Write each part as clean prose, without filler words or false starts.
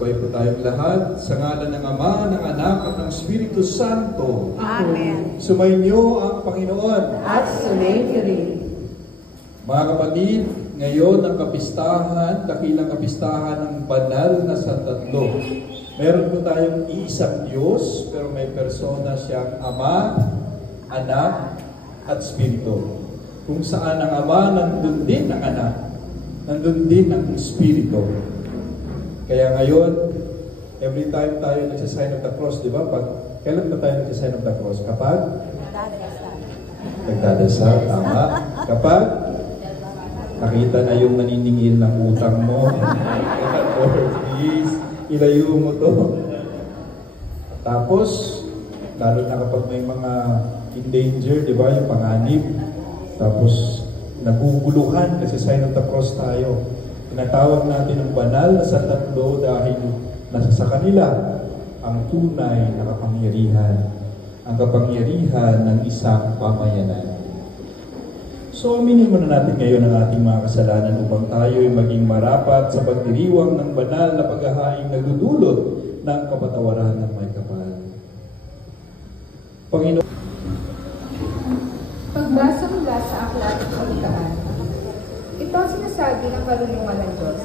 Magsabay po tayong lahat sa ngalan ng Ama, ng Anak at ng Espiritu Santo. Amen. Sumainyo ang Panginoon. At sumainyo rin. Mga kapatid, ngayon ang kapistahan, dakilang kapistahan ng banal na Santatlo. Meron po tayong iisang Diyos, pero may persona siyang Ama, Anak, at Espiritu. Kung saan ang Ama, nandun din ang Anak, nandun din ang Espiritu. Kaya ngayon, every time tayo nagsasign of the cross, di ba? Kailan na tayo nagsasign of the cross? Kapag? Nagdadasal. Tama. Kapag nakita na yung naniningil ng utang mo. Lord, please, ilayo mo to. Tapos, lalo na kapag may mga in danger, di ba? Yung panganib. Tapos, naguguluhan kasi sign of the cross tayo. Tinatawag natin ang banal na Santatlo dahil nasa sa kanila ang tunay na kapangyarihan, ang kapangyarihan ng isang pamayanan. So, aminin muna natin ngayon ang ating mga kasalanan upang tayo ay maging marapat sa pagdiriwang ng banal na paghahaing nagdudulot ng kapatawaran ng may kapal. Panginoon, pagbasa mula sa Aklat ng Kawikaan. Ito ang sinasabi ng karunungan ng Diyos.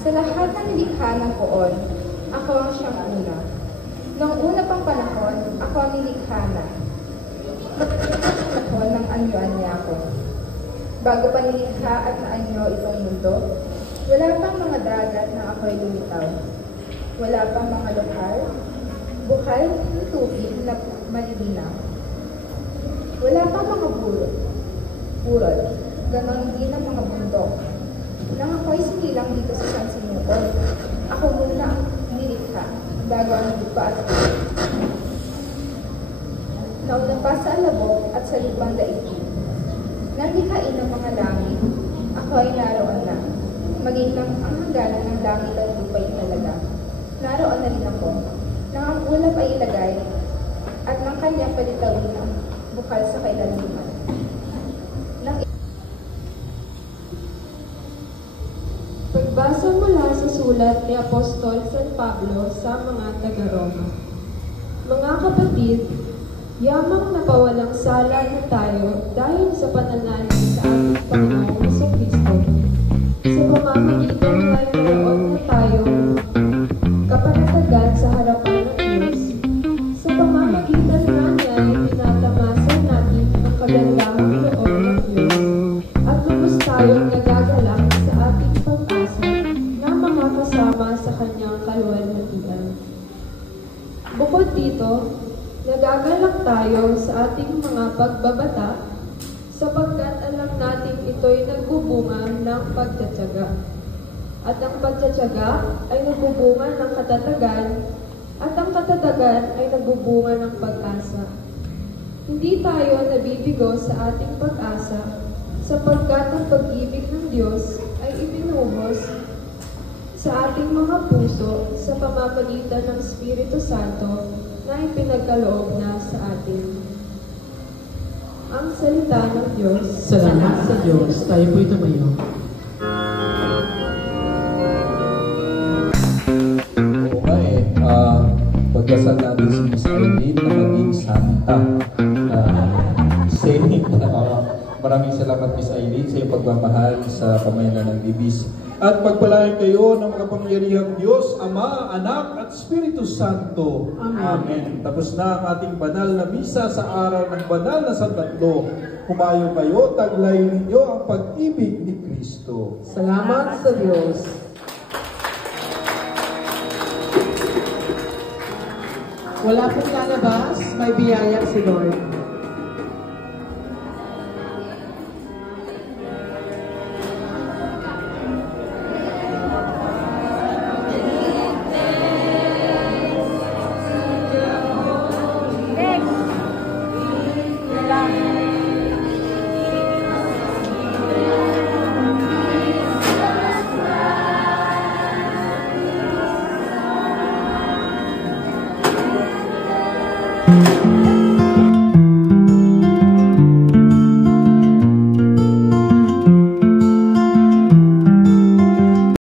Sa lahat ng nilikha ng poon, ako ang siyang una. Noong una pang panahon, ako ang nilikha na. Panahon ng anyo-anya ko. Bago pa nilikha at naanyo itong mundo, wala pang mga dagat na ako'y lumitaw. Wala pang mga lokal, bukal ng tubig na malilinaw. Wala pang mga burol, ganon din ang mga bundok. Nang ako'y sinilang dito sa sansinuod, ako muna ang nilikha, bago ang lupa at tubig. Nauna pa sa alabok at sa lupang daigdig. Nang likhain ng mga langit, ako ay naroon na. Maging lang ang hangganan ng langit at lupa talaga. Naroon na rin ako. Nang ang ulap ay ilagay, at nang kanyang palitawin ang bukal sa kailaliman. Pagbasa mula sa sulat ni Apostol San Pablo sa mga taga-Roma. Mga kapatid, yamang napawalang sala na tayo dahil sa pananalig sa ating Panginoong Jesucristo. Sa pamamagitan na naroon na tayo kapanatagan sa harapan ng Diyos. Sa pamamagitan na niya ay tinatamasan natin ang kagandahang loob ng Diyos at lubos tayong nagagalak sa ating pag-asa na makakasama sa kanyang kaluwalhatian. Bukod dito, nagagalak tayo sa ating mga pagbabata sapagkat alam natin ito'y nagbubunga ng pagtatyaga. At ang pagtatyaga ay nagbubunga ng katatagan at ang katatagan ay nagbubunga ng pag-asa. Hindi tayo nabibigo sa ating pag-asa sapagkat ang pag-ibig ng Diyos ay ibinuhos sa ating mga puso sa pamamagitan ng Espiritu Santo na ipinagkaloob na sa atin. Ang salita ng Diyos. Salamat sa Diyos. Tayo po'y tumayo. oo nga pagdasal natin si Miss Aileen na maging santa. Maraming salamat Miss Aileen sa iyong pagmamahal sa pamayanan ng Libis. At pagpalain kayo ng makapangyarihang Diyos, Ama, Anak, at Espiritu Santo. Amen. Amen. Tapos na ang ating banal na misa sa araw ng banal na Santatlo. Humayo kayo, taglay ninyo ang pag-ibig ni Kristo. Salamat sa Diyos. Wala pong lalabas, may biyaya si Lord.